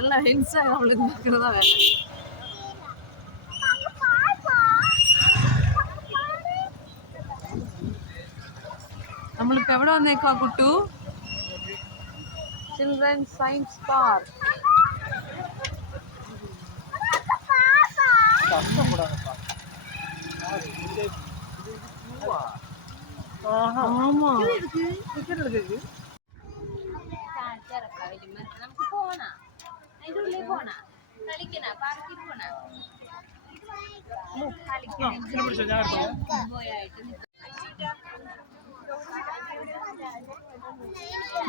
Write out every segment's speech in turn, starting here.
எல்லாம் இன்ஸ்டாகிராம்ல இருக்கிறதா வேலை. நம்மளுக்கு எவ்வளோ வந்தேக்கா குட்டு? Children science park. ஆமா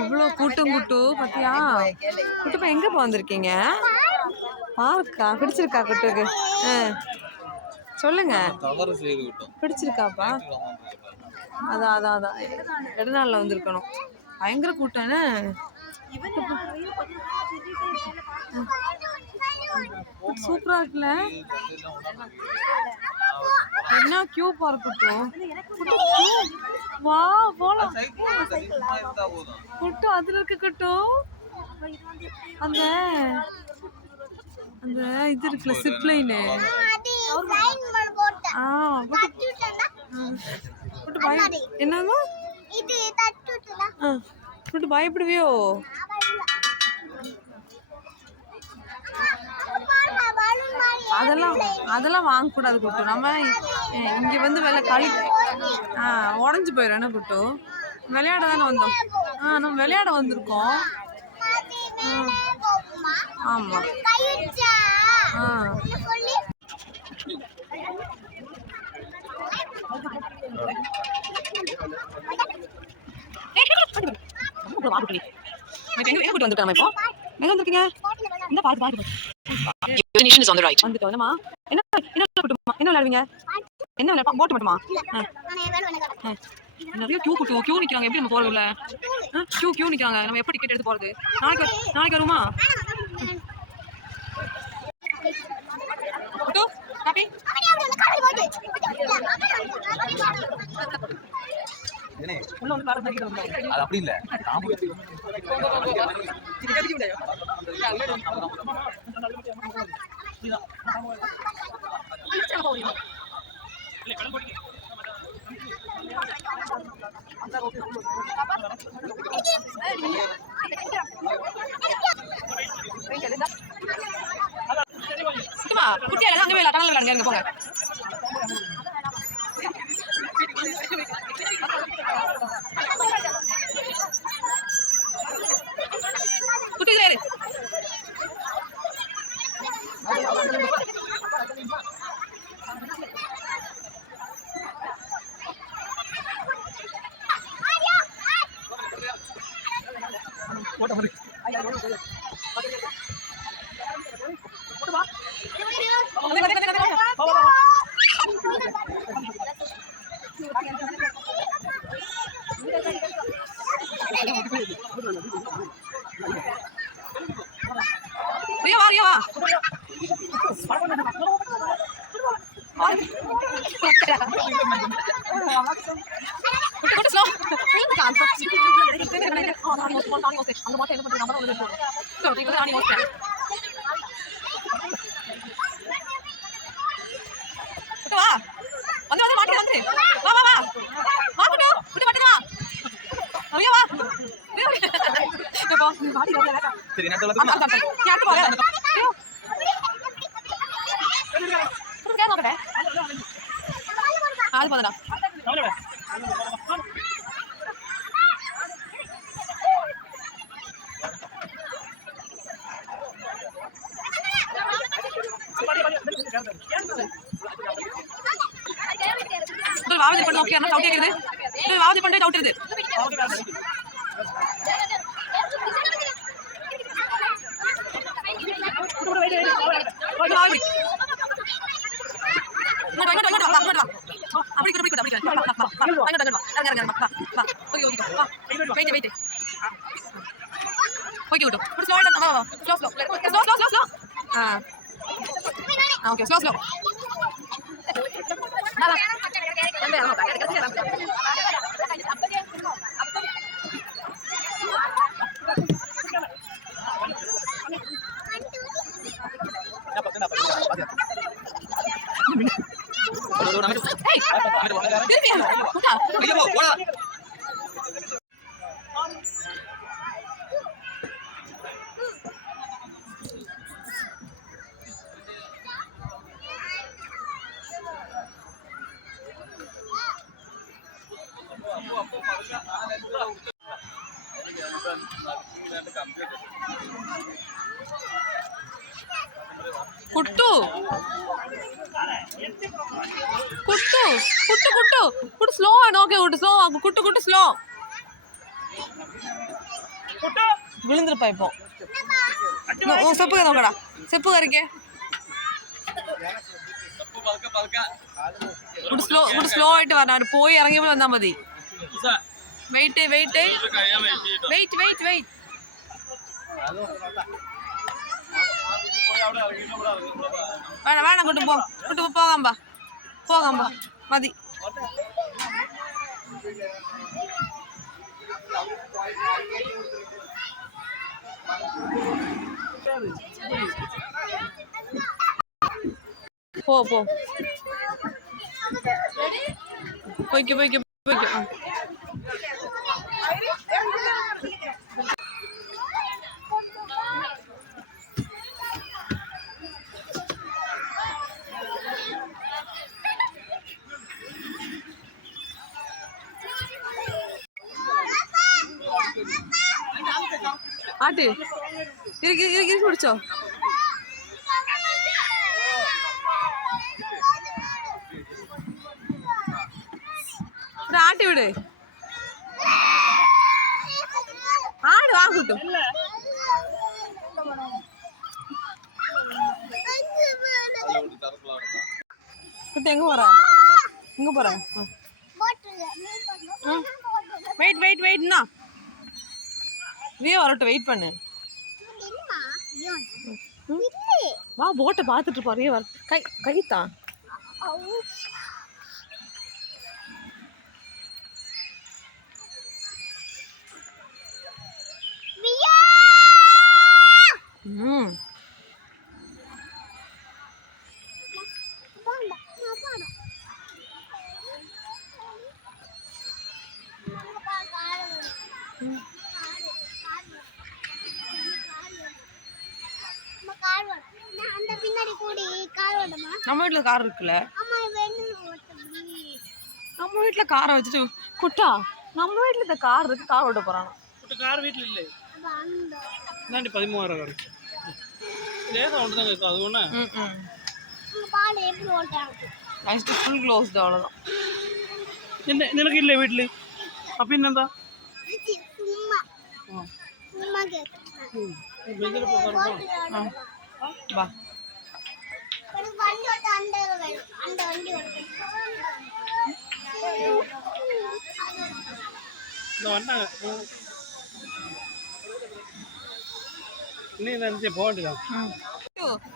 இவ்வளோ கூட்டம் குட்டு பாத்தியா? குட்டு எங்க வந்திருக்கீங்க? பார்க்கா பிடிச்சிருக்கா குட்டுக்கு? சொல்லுங்க, பிடிச்சிருக்காப்பா? அதான் அதான் அதான் இடநாளில் வந்திருக்கணும். பயங்கர கூட்டம்னு. சூப்பரா இருக்குல்ல? என்ன கியூ பார்க்கட்டும். வா போலாம் குட்டு. அதுல இருக்க கட்டும் அந்த அந்த இது இருக்குல்ல சிப்லைனு. என்னமா குட்டு பயப்படுவியோ? அதெல்லாம் வாங்கக்கூடாது குட்டு. நம்ம இங்க வந்து விலை களி உடஞ்சு போயிடும். என்ன குட்டு, விளையாட தானே வந்தோம். நம்ம விளையாட வந்திருக்கோம். ஆமா எங்க கூட்டு வந்துருக்காங்க இப்போ? எங்க வந்திருக்கீங்க? இந்த பாத்து Destination is on the right. வந்துட்டோமா? என்ன விளையாடுவீங்க? என்ன விளையாட? போட் மட்டுமா? நிறைய கியூ நிக்கிறாங்க. எப்படி நம்ம போறது? உள்ள கியூ நிக்கிறாங்க. நம்ம எப்படி டிக்கெட் எடுத்து போறது? நாளைக்கு வருமா? ஹாப்பி அது அப்படி இல்ல. குட்டியா அங்கே வேலை கடல் விளையாடுங்க. எங்க போங்க. குட்டி சேரு அது போதா வாவதி பண்ண ஓகே. சவுட் கேக்குது. வாவதி பண்ணே சவுட் இருக்குது. Good good good good good slow okay good slow good good slow விழுந்துருப்பா இப்போ செப்பு நோக்கடா செப்பு கறிக்கே குட்டு ஸ்லோ ஆயிட்டு வர போய் இறங்கி வந்தா மதி wait wait wait wait wait வேணாம் வேணாம் கூட்டு போகாம்பா மதி போ போய்க்கு ஆட்டு இருக்கு பிடிச்சோ ஆட்டி விடு ஆடு வாங்கட்டும் எங்க போற வெயிட்னா வரட்டும் வெயிட் பண்ணு வா போட்டை பார்த்துட்டு போறியே வர கைத்தான் நம்ம வீட்டுல கார் இருக்குல்ல நம்ம வீட்டுல காரை வச்சுட்டு குட்டா நம்ம வீட்டுல இந்த கார் இருக்கு கார் ஓட்ட போறாங்க கார் வீட்டுல இல்ல 13,000 கார் லேசா ஒண்ணுதான் இருக்கு அது ஒண்ணு நெக்ஸ்ட் ஃபுல் க்ளோஸ்ட் அவ்வளவுதான் என்ன நினைக்க இல்ல வீட்டுல அப்ப என்னடா வா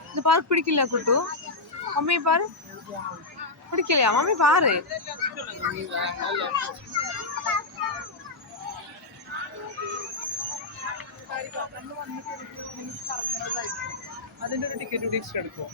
இந்த பார்க் பிடிக்கல குட்டு மம்மி பாரு பிடிக்கலையா மம்மி பாரு അതിന്റെ ഒരു ടിക്കറ്റ് ടിക്കറ്റ് എടുക്കുമോ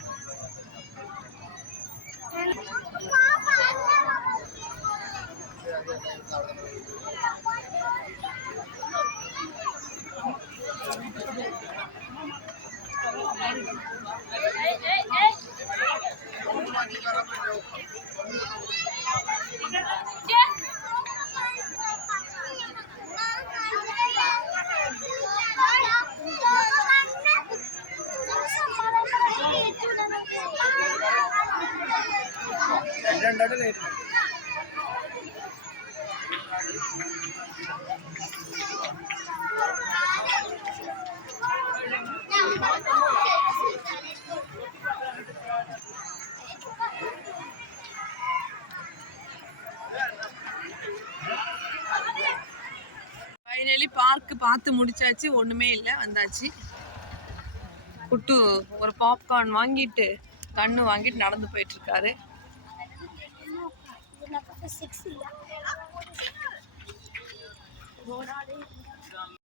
ஃபைனலி பார்க் பார்த்து முடிச்சாச்சு ஒண்ணுமே இல்லை வந்தாச்சு குட்டு ஒரு பாப்கார்ன் வாங்கிட்டு கண்ணு வாங்கிட்டு நடந்து போயிட்டு இருக்காரு